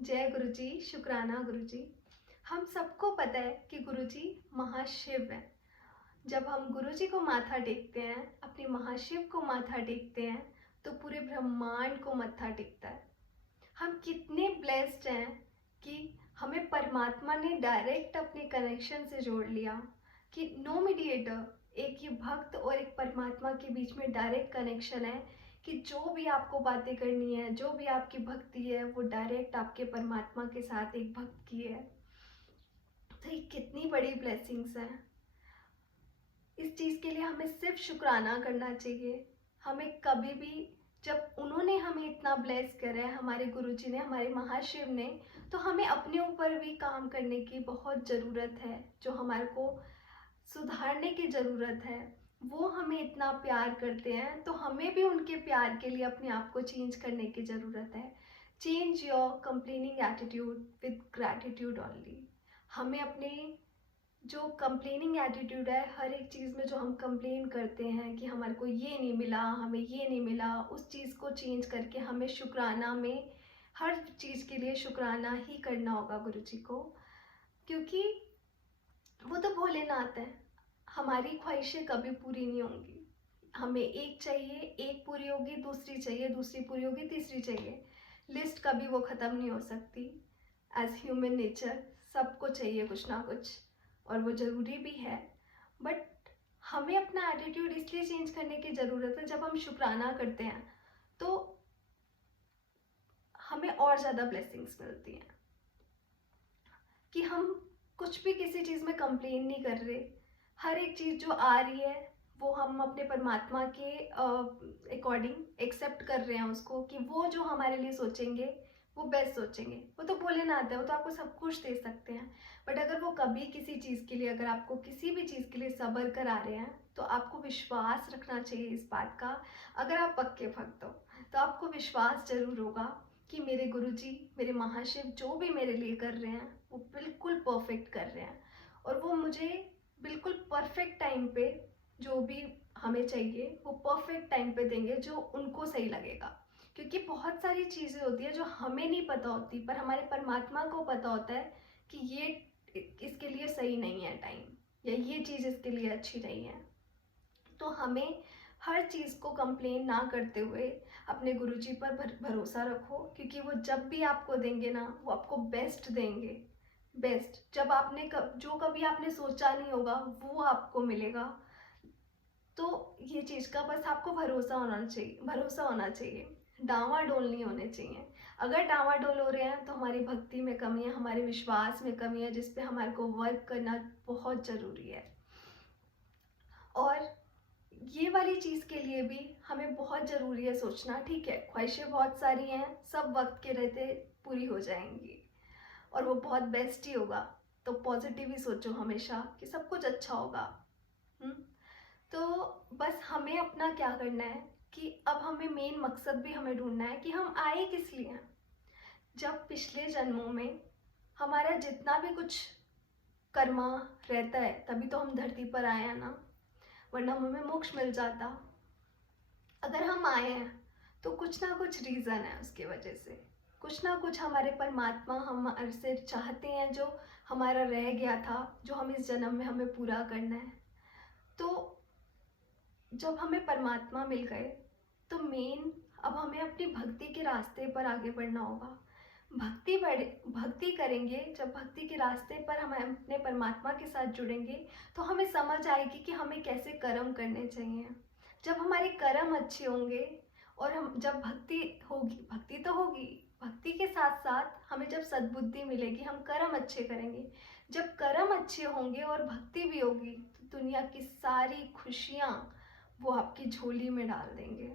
जय गुरुजी, शुक्राना गुरुजी। हम सबको पता है कि गुरुजी महाशिव हैं। जब हम गुरुजी को माथा टेकते हैं, अपने महाशिव को माथा टेकते हैं, तो पूरे ब्रह्मांड को मत्था टेकता है। हम कितने ब्लेस्ड हैं कि हमें परमात्मा ने डायरेक्ट अपने कनेक्शन से जोड़ लिया, कि नो मीडिएटर, एक ये भक्त और एक परमात्मा के बीच में डायरेक्ट कनेक्शन है कि जो भी आपको बातें करनी है, जो भी आपकी भक्ति है, वो डायरेक्ट आपके परमात्मा के साथ एक भक्त की है। तो ये कितनी बड़ी ब्लेसिंग्स हैं। इस चीज़ के लिए हमें सिर्फ शुक्राना करना चाहिए। हमें कभी भी, जब उन्होंने हमें इतना ब्लेस करा है, हमारे गुरुजी ने, हमारे महाशिव ने, तो हमें अपने ऊपर भी काम करने की बहुत ज़रूरत है। जो हमारे को सुधारने की ज़रूरत है, वो हमें इतना प्यार करते हैं, तो हमें भी उनके प्यार के लिए अपने आप को चेंज करने की ज़रूरत है। Change your complaining attitude with gratitude only. हमें अपने जो कंप्लेनिंग एटीट्यूड है, हर एक चीज़ में जो हम कंप्लेन करते हैं कि हमारे को ये नहीं मिला, हमें ये नहीं मिला, उस चीज़ को चेंज करके हमें शुक्राना में हर चीज़ के लिए शुक्राना ही करना होगा गुरुजी को। क्योंकि वो तो भोलेनाथ है। हमारी ख्वाहिशें कभी पूरी नहीं होंगी। हमें एक चाहिए, एक पूरी होगी, दूसरी चाहिए, दूसरी पूरी होगी, तीसरी चाहिए। लिस्ट कभी वो ख़त्म नहीं हो सकती। एज ह्यूमन नेचर सबको चाहिए कुछ ना कुछ, और वो ज़रूरी भी है। बट हमें अपना एटीट्यूड इसलिए चेंज करने की ज़रूरत है, जब हम शुक्राना करते हैं तो हमें और ज़्यादा ब्लेसिंग्स मिलती हैं। कि हम कुछ भी किसी चीज़ में कंप्लेन नहीं कर रहे। हर एक चीज़ जो आ रही है वो हम अपने परमात्मा के अकॉर्डिंग एक्सेप्ट कर रहे हैं उसको, कि वो जो हमारे लिए सोचेंगे वो बेस्ट सोचेंगे। वो तो भोलेनाथ है, वो तो आपको सब कुछ दे सकते हैं। बट अगर वो कभी किसी चीज़ के लिए, अगर आपको किसी भी चीज़ के लिए सब्र करा रहे हैं, तो आपको विश्वास रखना चाहिए इस बात का। अगर आप पक्के भक्त हो तो आपको विश्वास ज़रूर होगा कि मेरे गुरुजी, मेरे महाशिव जो भी मेरे लिए कर रहे हैं वो बिल्कुल परफेक्ट कर रहे हैं, और वो मुझे बिल्कुल परफेक्ट टाइम पे जो भी हमें चाहिए वो परफेक्ट टाइम पे देंगे, जो उनको सही लगेगा। क्योंकि बहुत सारी चीज़ें होती है जो हमें नहीं पता होती, पर हमारे परमात्मा को पता होता है कि ये इसके लिए सही नहीं है टाइम, या ये चीज़ इसके लिए अच्छी नहीं है। तो हमें हर चीज़ को कंप्लेन ना करते हुए अपने गुरुजी पर भरोसा रखो, क्योंकि वो जब भी आपको देंगे ना, वो आपको बेस्ट देंगे। बेस्ट, जब आपने जो कभी आपने सोचा नहीं होगा वो आपको मिलेगा। तो ये चीज़ का बस आपको भरोसा होना चाहिए, भरोसा होना चाहिए। डांवाडोल नहीं होने चाहिए। अगर डांवाडोल हो रहे हैं तो हमारी भक्ति में कमी है, हमारे विश्वास में कमी है, जिस पे हमारे को वर्क करना बहुत ज़रूरी है। और ये वाली चीज़ के लिए भी हमें बहुत ज़रूरी है सोचना, ठीक है ख्वाहिशें बहुत सारी हैं, सब वक्त के रहते पूरी हो जाएंगी, और वो बहुत बेस्ट ही होगा। तो पॉजिटिव ही सोचो हमेशा कि सब कुछ अच्छा होगा। हम्म। तो बस हमें अपना क्या करना है कि अब हमें मेन मकसद भी हमें ढूंढना है कि हम आए किस लिए हैं। जब पिछले जन्मों में हमारा जितना भी कुछ कर्मा रहता है, तभी तो हम धरती पर आए हैं ना, वरना हमें मोक्ष मिल जाता। अगर हम आए हैं तो कुछ ना कुछ रीज़न है उसकी वजह से, कुछ ना कुछ हमारे परमात्मा हमारे से चाहते हैं, जो हमारा रह गया था, जो हम इस जन्म में हमें पूरा करना है। तो जब हमें परमात्मा मिल गए तो मेन अब हमें अपनी भक्ति के रास्ते पर आगे बढ़ना होगा। भक्ति करेंगे, जब भक्ति के रास्ते पर हम अपने परमात्मा के साथ जुड़ेंगे तो हमें समझ आएगी कि हमें कैसे कर्म करने चाहिए। जब हमारे कर्म अच्छे होंगे और हम जब भक्ति होगी, भक्ति तो होगी, भक्ति के साथ साथ हमें जब सद्बुद्धि मिलेगी, हम कर्म अच्छे करेंगे। जब कर्म अच्छे होंगे और भक्ति भी होगी तो दुनिया की सारी खुशियाँ वो आपकी झोली में डाल देंगे।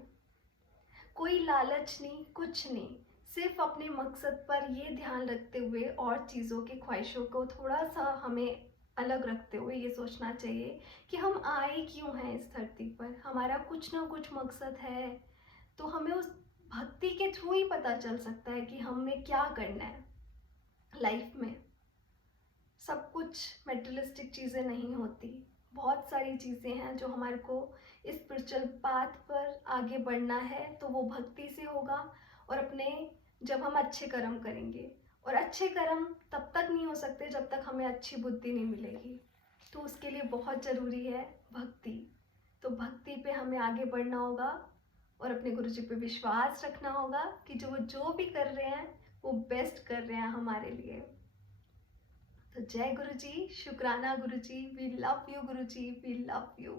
कोई लालच नहीं, कुछ नहीं, सिर्फ अपने मकसद पर ये ध्यान रखते हुए और चीज़ों की ख्वाहिशों को थोड़ा सा हमें अलग रखते हुए ये सोचना चाहिए कि हम आए क्यों हैं इस धरती पर, हमारा कुछ ना कुछ मकसद है। तो हमें उस भक्ति के थ्रू ही पता चल सकता है कि हमें क्या करना है लाइफ में। सब कुछ मेटेरियलिस्टिक चीज़ें नहीं होती, बहुत सारी चीज़ें हैं जो हमारे को इस स्पिरिचुअल पाथ पर आगे बढ़ना है, तो वो भक्ति से होगा। और अपने जब हम अच्छे कर्म करेंगे और अच्छे कर्म तब तक नहीं हो सकते जब तक हमें अच्छी बुद्धि नहीं मिलेगी। तो उसके लिए बहुत ज़रूरी है भक्ति। तो भक्ति पे हमें आगे बढ़ना होगा और अपने गुरुजी पे विश्वास रखना होगा कि जो भी कर रहे हैं वो बेस्ट कर रहे हैं हमारे लिए। तो जय गुरुजी, शुक्राना Guruji, we love you Guruji, we love you.